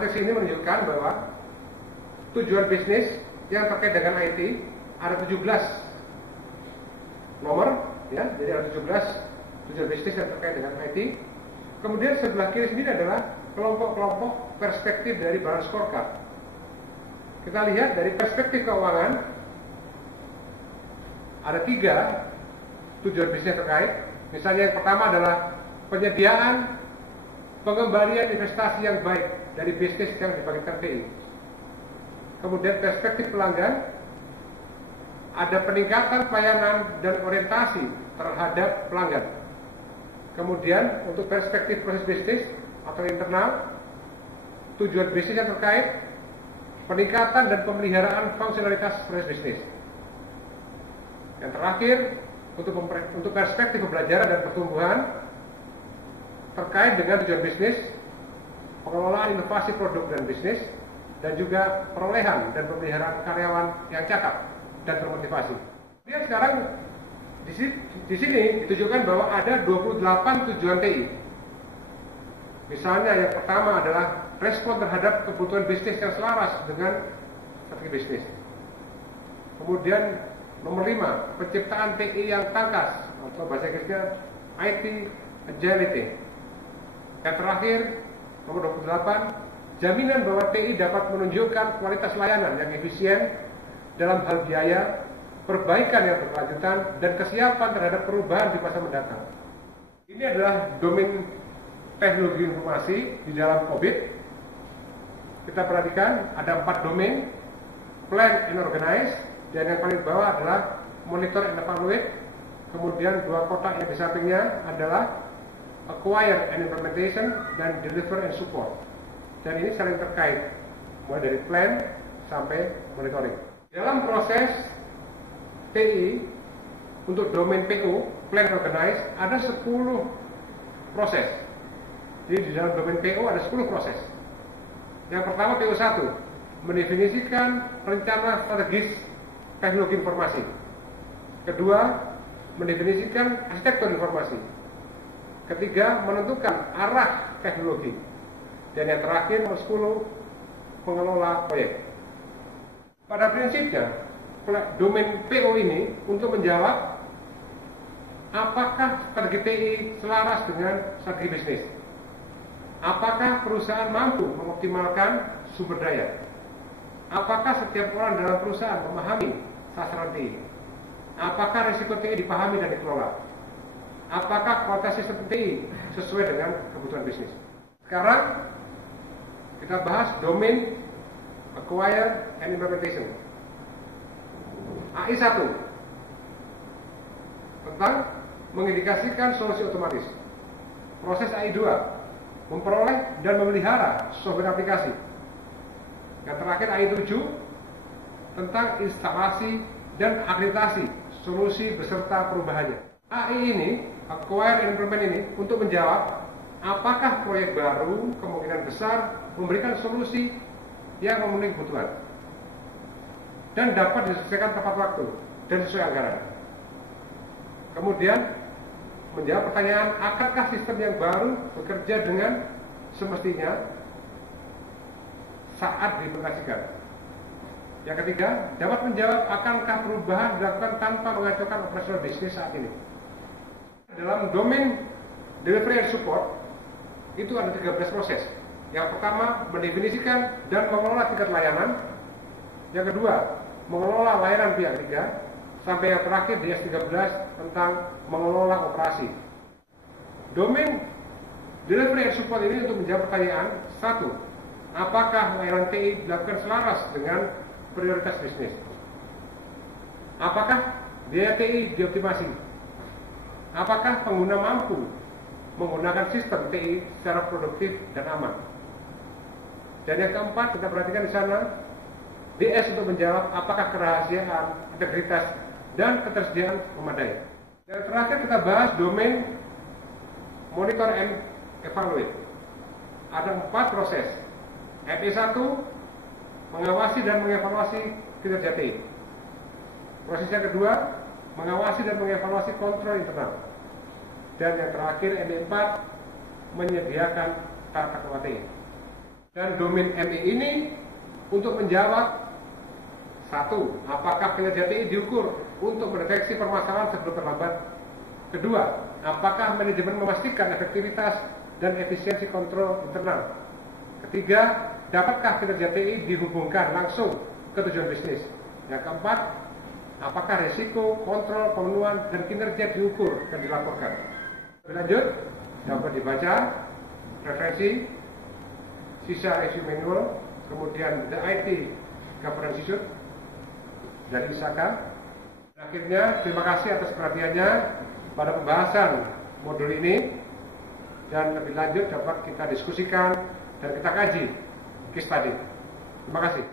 matriks ini menunjukkan bahwa tujuan bisnis yang terkait dengan IT ada 17 nomor, ya, jadi ada 17 tujuan bisnis yang terkait dengan IT. Kemudian sebelah kiri sendiri adalah kelompok-kelompok perspektif dari balance scorecard. Kita lihat dari perspektif keuangan ada 3 tujuan bisnis terkait. Misalnya yang pertama adalah penyediaan pengembalian investasi yang baik dari bisnis yang dibangkitkan PI. Kemudian perspektif pelanggan ada peningkatan pelayanan dan orientasi terhadap pelanggan. Kemudian untuk perspektif proses bisnis atau internal, tujuan bisnis yang terkait peningkatan dan pemeliharaan fungsionalitas proses bisnis. Yang terakhir, untuk perspektif pembelajaran dan pertumbuhan terkait dengan tujuan bisnis, pengelolaan inovasi produk dan bisnis, dan juga perolehan dan pemeliharaan karyawan yang cakap dan termotivasi. Kemudian sekarang di sini ditujukan bahwa ada 28 tujuan TI. Misalnya yang pertama adalah respon terhadap kebutuhan bisnis yang selaras dengan strategi bisnis. Kemudian nomor 5, penciptaan TI yang tangkas atau bahasa Inggrisnya IT agility. Yang terakhir, nomor 28, jaminan bahwa TI dapat menunjukkan kualitas layanan yang efisien dalam hal biaya, perbaikan yang berkelanjutan, dan kesiapan terhadap perubahan di masa mendatang. Ini adalah domain teknologi informasi di dalam COVID. Kita perhatikan ada 4 domain: plan and organize, dan yang paling bawah adalah monitor and evaluate. Kemudian 2 kotak yang di sampingnya adalah acquire and implementation dan deliver and support. Dan ini saling terkait, mulai dari plan sampai monitoring. Dalam proses TI untuk domain PO, plan and organize, ada 10 proses. Jadi di dalam domain PO ada 10 proses. Yang pertama PO1, mendefinisikan rencana strategis teknologi informasi. Kedua, mendefinisikan arsitektur informasi. Ketiga, menentukan arah teknologi. Dan yang terakhir, nomor 10, pengelola proyek. Pada prinsipnya, domain PO ini untuk menjawab apakah strategi TI selaras dengan strategi bisnis. Apakah perusahaan mampu mengoptimalkan sumber daya? Apakah setiap orang dalam perusahaan memahami sasaran TI? Apakah risiko TI dipahami dan dikelola? Apakah kualitas sistem TI sesuai dengan kebutuhan bisnis? Sekarang kita bahas domain acquire and implementation. AI1 tentang mengindikasikan solusi otomatis. Proses AI2 memperoleh dan memelihara software aplikasi. Yang terakhir AI7 tentang instalasi dan akreditasi solusi beserta perubahannya. AI ini, acquire and implement ini, untuk menjawab apakah proyek baru kemungkinan besar memberikan solusi yang memenuhi kebutuhan dan dapat diselesaikan tepat waktu dan sesuai anggaran. Kemudian menjawab pertanyaan, akankah sistem yang baru bekerja dengan semestinya saat diimplementasikan. Yang ketiga, dapat menjawab akankah perubahan dilakukan tanpa mengacaukan operasional bisnis saat ini. Dalam domain delivery and support itu ada 13 proses. Yang pertama, mendefinisikan dan mengelola tingkat layanan. Yang kedua, mengelola layanan pihak ketiga. Sampai yang terakhir di S13 tentang mengelola operasi. Domain delivery and support ini untuk menjawab pertanyaan: 1. Apakah layanan TI dilakukan selaras dengan prioritas bisnis? Apakah biaya TI dioptimasi? Apakah pengguna mampu menggunakan sistem TI secara produktif dan aman? Dan yang keempat, kita perhatikan di sana DS untuk menjawab apakah kerahasiaan, integritas, dan ketersediaan memadai. Dan terakhir kita bahas domain monitor and evaluate. Ada 4 proses. FE1 mengawasi dan mengevaluasi kinerja TI. Proses yang kedua, mengawasi dan mengevaluasi kontrol internal. Dan yang terakhir, ME4 menyediakan tata kelola TI. Dan domain MI ini untuk menjawab satu, apakah kinerja TI diukur untuk mendeteksi permasalahan sebelum terlambat? Kedua, apakah manajemen memastikan efektivitas dan efisiensi kontrol internal? Ketiga, dapatkah kinerja TI dihubungkan langsung ke tujuan bisnis? Yang keempat, apakah risiko, kontrol, pemenuhan, dan kinerja diukur dan dilaporkan? Lebih lanjut, dapat dibaca referensi sisa issue manual, kemudian the IT governance issue dari ISAKA. Akhirnya, terima kasih atas perhatiannya pada pembahasan modul ini, dan lebih lanjut dapat kita diskusikan dan kita kaji case study. Terima kasih.